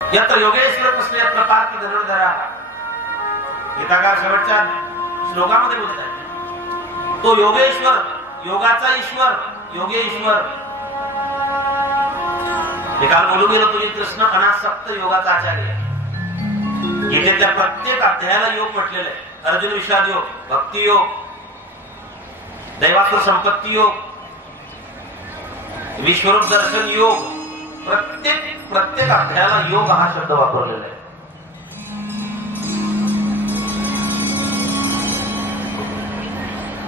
यत्र योगेश्वर कृष्ण यत्र पार्थ धनुर्धरा. गीताकार शेवटच्या श्लोकामध्ये बोलत आहे तो योगेश्वर योगाचा ईश्वर योगेश्वर. हे काल बोलून गेलो तुम्ही कृष्ण अनासक्त योगाचा आचार्य आहे. गीतेतल्या प्रत्येक अध्यायाला योग म्हटलेला आहे. अर्जुन विषाद योग भक्ती योग दैवासुर संपत्ती योग विश्वरूप दर्शन योग प्रत्येक प्रत्येक अध्यायाला योग हा शब्द वापरलेला आहे.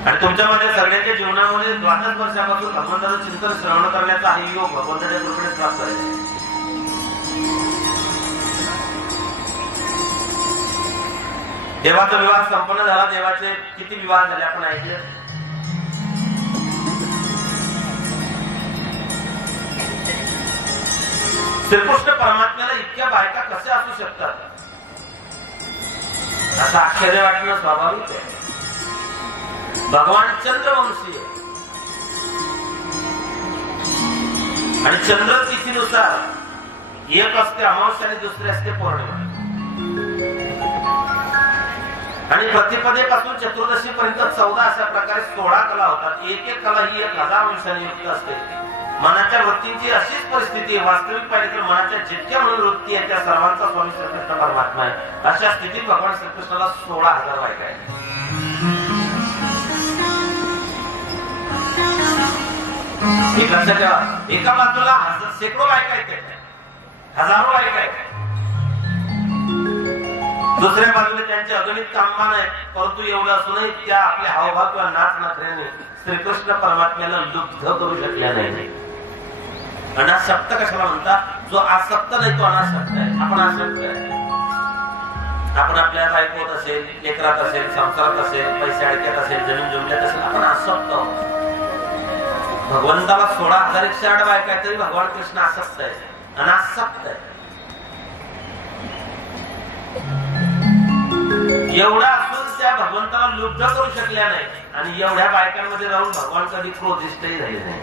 आणि तुमच्या माझ्या सगळ्यांच्या जीवनामध्ये द्वादश वर्षापासून भगवंताचं चिंतन श्रवण करण्याचा हा योग भगवंताच्या कृपेने प्राप्त आहे. देवाचा विवाह संपन्न झाला देवाचे किती विवाह झाले आपण ऐकले? श्रीकृष्ण परमात्म्याला इतक्या बायका कसे असू शकतात? असं आश्चर्य वाटणं स्वाभाविक आहे. भगवान चंद्रवंशी आहे. आणि चंद्र तिथीनुसार एक असते अमावस्या आणि दुसरी असते पौर्णिमा. आणि प्रतिपदेपासून चतुर्दशी पर्यंत चौदा अशा प्रकारे सोळा कला होतात. एक एक कला ही एक हजार अंशाने युक्त असते. मनाच्या वृत्तींची अशीच परिस्थिती वास्तविक पाहिजे तर मनाच्या जितक्या म्हणून वृत्ती आहे त्या सर्वांचा स्वामी श्रीकृष्ण परमात्मा आहे. अशा स्थितीत भगवान श्रीकृष्णाला सोळा हजार बायका आहेत. एक लक्षात ठेवा. एका बाजूला हजार शेकडो बायका आहेत हजारो बायका आहेत. दुसऱ्या बाजूला त्यांचे अगणित काममान आहेत. परंतु एवढं असूनही त्या आपल्या हावभाव किंवा नाच नखऱ्याने श्रीकृष्ण परमात्म्याला लुब्ध करू शकल्या नाही अनासक्त कशाला म्हणतात जो आसक्त नाही तो अनासक्त आहे. आपण आसक्त आहे. आपण आपल्या बायकोत असेल लेकरात असेल संसारात असेल पैसे अडक्यात असेल जमीन जमल्यात असेल आपण आसक्त आहोत. भगवंताला सोळा हजार एकशे आठ बायका आहे तरी भगवान कृष्ण आसक्त आहे अनासक्त आहे एवढा असून त्या भगवंताला लुब्ध करू शकल्या नाही आणि एवढ्या बायकांमध्ये राहून भगवान कधी क्रोधिष्टही झाले नाही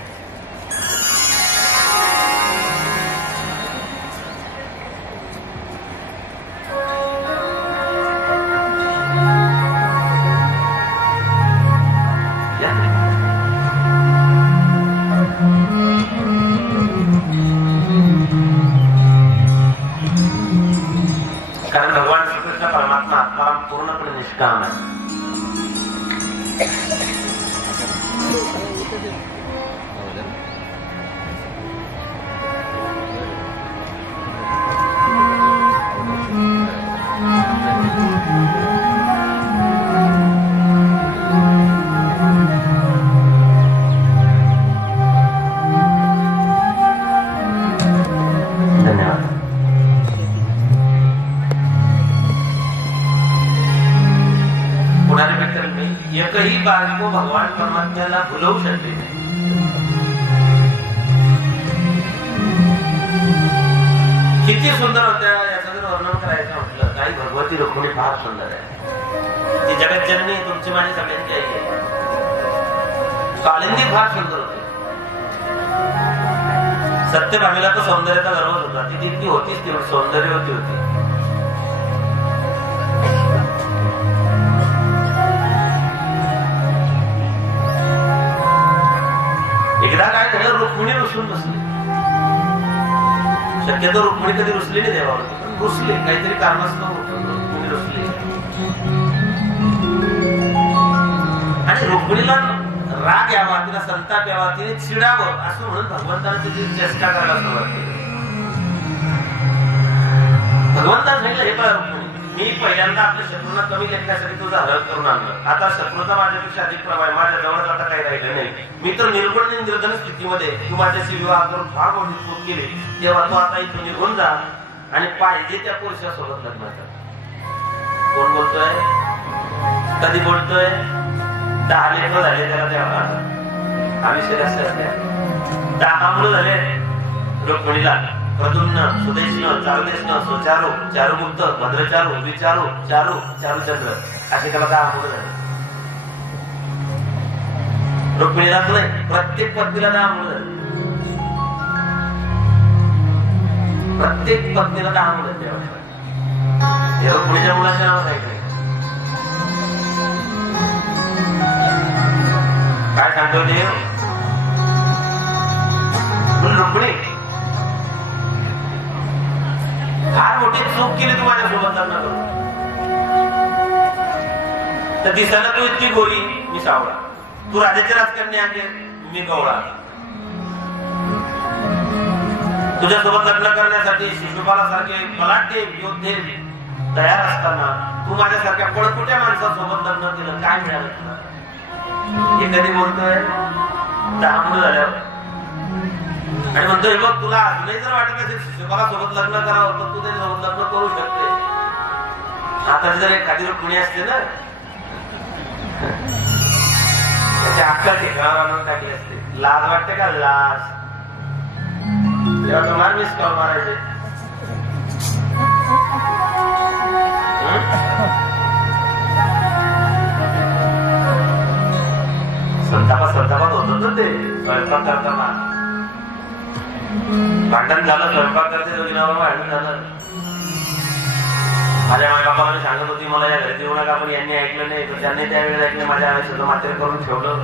God भगवान परमात्म्याला भुलवू शकले नाही. किती सुंदर होत्या याचं जर वर्णन करायचं म्हटलं. काही भगवती रुक्मिणी फार सुंदर आहे. ती जगत जननी तुमची माझी सगळ्यांची आई आहे. कालिंदी फार सुंदर होते. सत्यभामीला तो सौंदर्याचा गर्व होता. ती तितकी होतीच ती सौंदर्य होती होती. रुक्मिणी बसले. शक्यतो रुक्मिणी कधी रुसली नाही देवावरती पण रुसले काहीतरी कारणास्तव रुक्मिणी रुसले. आणि रुक्मिणीला राग यावा तिला संताप यावा तिने चिडावं असं म्हणून भगवंताने तिची चेष्टा करायला सुरुवात केली. भगवंताने सांगितलं हे पहा रुक्मिणी मी पहिल्यांदा आपल्या शत्रूंना कमी लेखण्यासाठी तुझा हरण करून आणलं. आता शत्रूचा माझ्यापेक्षा अधिक प्रभाव आहे. माझ्या जवळ आता काही राहिलं नाही. मी तर निर्गुण आणि निर्धन स्थितीमध्ये तू माझ्याशी विवाह करून फार मोठी चूक केली. तेव्हा तू आता इथून निघून जा आणि पाहिजे त्या पुरुषासोबत लग्न कर. कोण बोलतोय? कधी बोलतोय? दहा लेखं झाले त्याला तेव्हा आम्ही असे असते दहा मुलं झाले. रुक्मिणीला प्रद्युम्न सुदेशन चारुदेशन सुचारू चारुमुक्त भद्रचारू विचारू चारू चारुचंद्र. असे त्याला दहा मुलं झाले. रुक्मिणीलाच नाही प्रत्येक पत्नीला दहा मुलं झाले. प्रत्येक पत्नीला दहा मुलं हे रुक्मिणीच्या मुलाच्या नावात नाही? काय सांगतो देव रुक्मिणी फार मोठी चूक केली तू माझ्यासोबत लग्न करून तर दिसायला तू इतकी गोरी मी सावळा. तू राजाचे राजकारणी आहे मी गवळा. तुझ्यासोबत लग्न करण्यासाठी शिशुपाला सारखे बलाढ्य योद्धे तयार असताना तू माझ्यासारख्या पळकुट्या माणसासोबत लग्न केलं काय मिळालं तुला? हे कधी बोलतोय? दहा मुलं झाल्यावर. आणि म्हणतोय बघ तुला अजूनही जर वाटत असेल शिशुपाला सोबत लग्न करावं तर तू त्याच्यासोबत लग्न करू शकते. आता जर एखादी कुणी असते ना त्याच्या अक्का ठिकाणावर आणून टाकली असते. लाज वाटते का? लाज. तेव्हा तुम्हाला मिस कॉल मारायचे. संतापात संतापात होत ते. स्वयंपाक भांडण झालं स्वयंपाक करते दोघींवर भांडण झालं. माझ्या माय बापाला सांगत होती मला या घरी येऊ नका पण यांनी ऐकलं नाही तर त्यांनी त्यावेळेस ऐकलं माझ्या आयुष्याचं मात्र करून ठेवलं.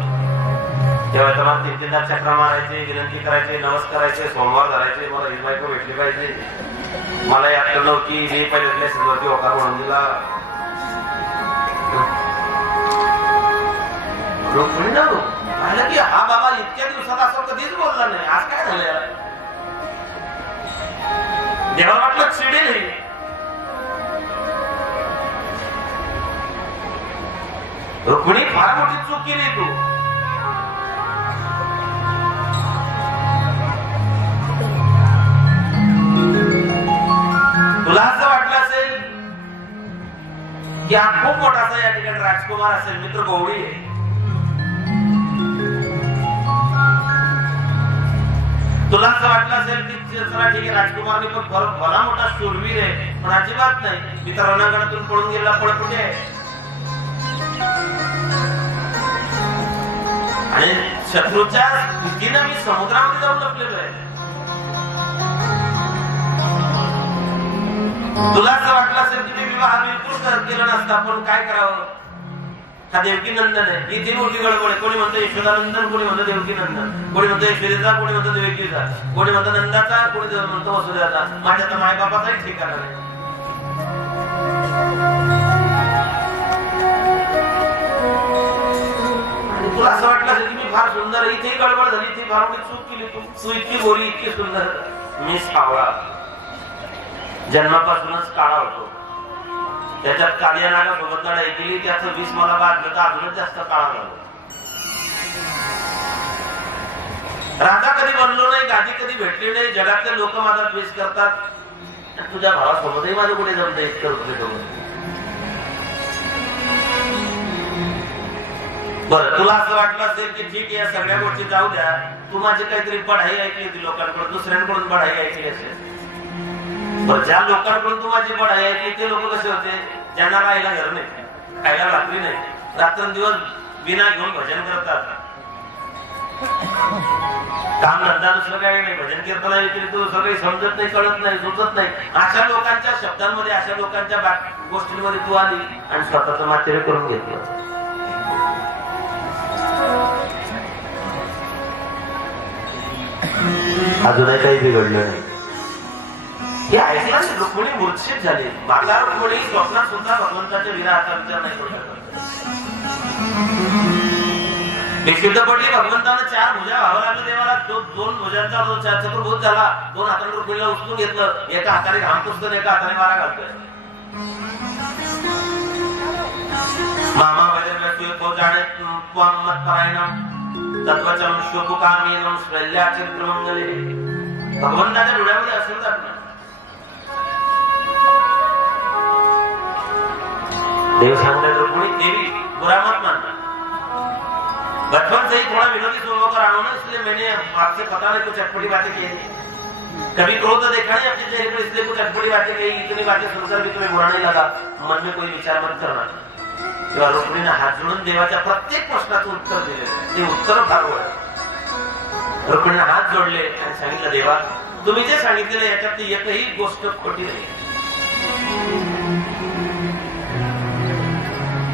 तेव्हा तर मला तीन तीनदा चक्रा मारायचे विनंती करायचे नमस्कार करायचे सोमवार धरायचे मला ही बायको भेटली पाहिजे. मला यात नव्हती हे पहिले वरती होकार म्हणून दिला. लोक रुक्मिणी ना की हा बाबा इतक्या दिवसात असं कधीच बोलला नाही. आज काय झालं याला? देवा वाटलं चिडेल हे. रुक्मिणी फार मोठी चूक केली तू तुला असं वाटलं असेल की हा खूप मोठासा या ठिकाणी राजकुमार असेल मित्र गौडी आहे राजकुमारने पण भला मोठा शूरवीर आहे. पण अजिबात नाही. मी तर रणांगणातून पळून गेला पळ कुठे आहे. आणि शत्रूच्या भीतीनं मी समुद्रामध्ये जाऊन लपलेलो आहे. तुला असं वाटलं असेल की मी विवाह बिलकुल कर- केला नसता पण काय करावं? हा देवकी नंदन आहे इथे मोठी गडबड आहे कोणी म्हणतं यशोदानंदन कोणी म्हणतं देवकी नंदन कोणी म्हणतं यशोदेचा कोणी म्हणतं देवकीचा कोणी म्हणतं नंदाचा कोणी म्हणतो वसुदेवाचा माझ्या तर मायबापाचाही ठिकाणा नाही आणि तुला असं वाटलं असेल की मी फार सुंदर आहे इथे गडबड झाली इथे फार मोठी चूक केली तू तू इतकी गोरी इतकी सुंदर मी सावळा जन्मापासूनच काळा होतो त्याच्यात कालिया नागा सोबत केली त्याचं वीस मला बाजलं तर अजूनच जास्त काळा झालो राजा कधी बनलो नाही गादी कधी भेटली नाही जगातले लोक माझा द्वेष करतात. तुझ्या भावासोबतही माझं कुठे जमतं इतकं रुपये करून बरं तुला असं वाटलं असेल की ठीक आहे या सगळ्या गोष्टी जाऊ द्या. तू माझी काहीतरी पढाई ऐकली होती लोकांकडून दुसऱ्यांकडून पढाई ऐकली असेल. ज्या लोकांकडून तू माझी पढाई ऐकली ते लोक कसे होते? ज्यांना राहायला घर नाही. खायला रात्री नाही. रात्रंदिवस विना घेऊन भजन करतात. काम धंदा दुसरं काही नाही. भजन कीर्तना व्यतिरिक्त दुसरं काही समजत नाही कळत नाही सुचत नाही. अशा लोकांच्या शब्दांमध्ये अशा लोकांच्या गोष्टींमध्ये तू आली आणि स्वतःच मातेरे करून घेतलं. अजूनही काही बिघडलं नाही. हे ऐकल्याने रुक्मिणी मूर्छित झाली. माता रुक्मिणी स्वप्नात सुद्धा भगवंताच्या विना विराहाचा विचार नाही करू शकत. विशुद्ध पडली भगवंतानं चार भुजा व्हावं लागलं देवाला. तो दोन भुजांचा जो चार चतुर्भूत झाला दोन हाताने रुक्मिणीला उचलून घेतलं. एका हाताने घाम पुसतं एका हाताने मारा घालतोय. मामा वैद्य पोचाणे मत परायणम तत्वचम शोकुकामीनम श्रैल्याचित्र मंगले भगवंताच्या डोळ्यामध्ये असेल जात नाही देव सांगण्याचं कोणी देवी बुरा मत मानना बचपन से ही थोड़ा विनोदी स्वभाव का रहा हूं ना इसलिए मैंने आपसे पता नहीं कुछ अटपटी बातें की कभी क्रोध देखा नहीं अपने चेहरे पर इसलिए कुछ अटपटी बातें कही इतनी बातें सुनकर भी तुम्हें बुरा नहीं लगा मन में कोई विचार मत करना तेव्हा रुक्मिणीने हात जोडून देवाच्या प्रत्येक प्रश्नाचं उत्तर दिले ते उत्तर फार आहे रुक्मिणीने हात जोडले आणि सांगितलं देवा तुम्ही जे सांगितलेलं याच्यात एकही गोष्ट खोटी नाही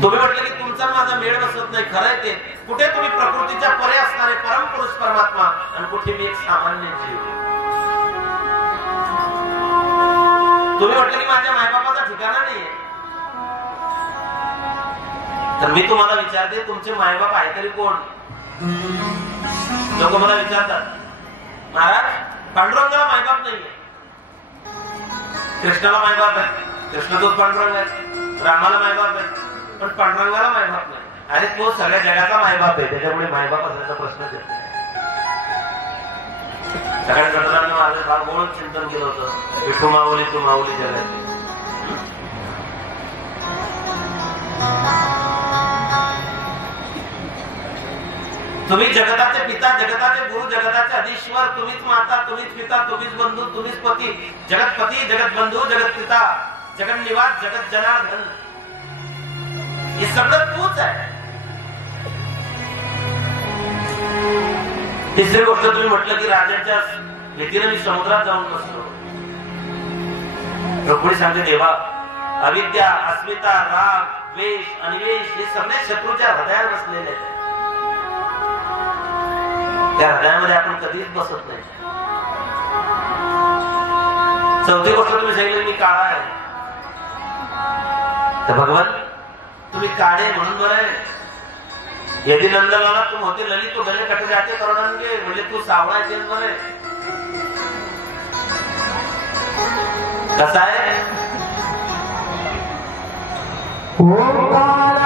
तुम्ही म्हटलं की तुमचा माझा मेळ बसत नाही. खरंय ते. कुठे तुम्ही प्रकृतीच्या परे असणारे परमपुरुष परमात्मा आणि कुठे मी एक सामान्य जीव. तुम्ही म्हटलं की माझ्या मायबापाचा ठिकाणा नाहीये. तर मी तुम्हाला विचारते तुमचे मायबाप आहे तरी कोण? लोक मला विचारतात महाराज पांडुरंगाला मायबाप नाहीये. कृष्णाला मायबाप आहे. कृष्ण तोच पांडुरंग आहे. रामाला मायबाप आहे. पण पांडुरंगाला मायबाप नाही. अरे तो सगळ्या जगाचा मायबाप आहे त्याच्यामुळे मायबाप असण्याचा प्रश्नच येत नाही. सगळ्या गटरांना माझं फार गोड चिंतन केलं होतं. विठू माऊली तू माऊली जगाची. तुम्ही जगताचे पिता जगताचे गुरु जगताचे अधीश्वर तुम्हीच माता तुम्हीच पिता तुम्हीच बंधू तुम्हीच पती. जगतपती जगत बंधू जगत पिता जगत निवास जगत जनार्दन हे सगळं तूच आहे तिसरी गोष्ट तुम्ही म्हटलं की राजाच्या भीतीने मी समुद्रात जाऊन बसलो. रुक्मिणी सांगते देवा अविद्या अस्मिता राग द्वेष अनिवेश हे सगळे शत्रूच्या हृदयात बसलेले त्या हृदयामध्ये आपण कधीच बसत नाही. चौथी गोष्ट तुम्ही सांगितलं मी काळा आहे. तर भगवान तुम्ही काळे म्हणून बरं आहे यदि नंदलाला तुम होते ललित तो गले कट जाते करोडांगे. म्हणजे तू सावळा आहे बरे कसा आहे? ओंकार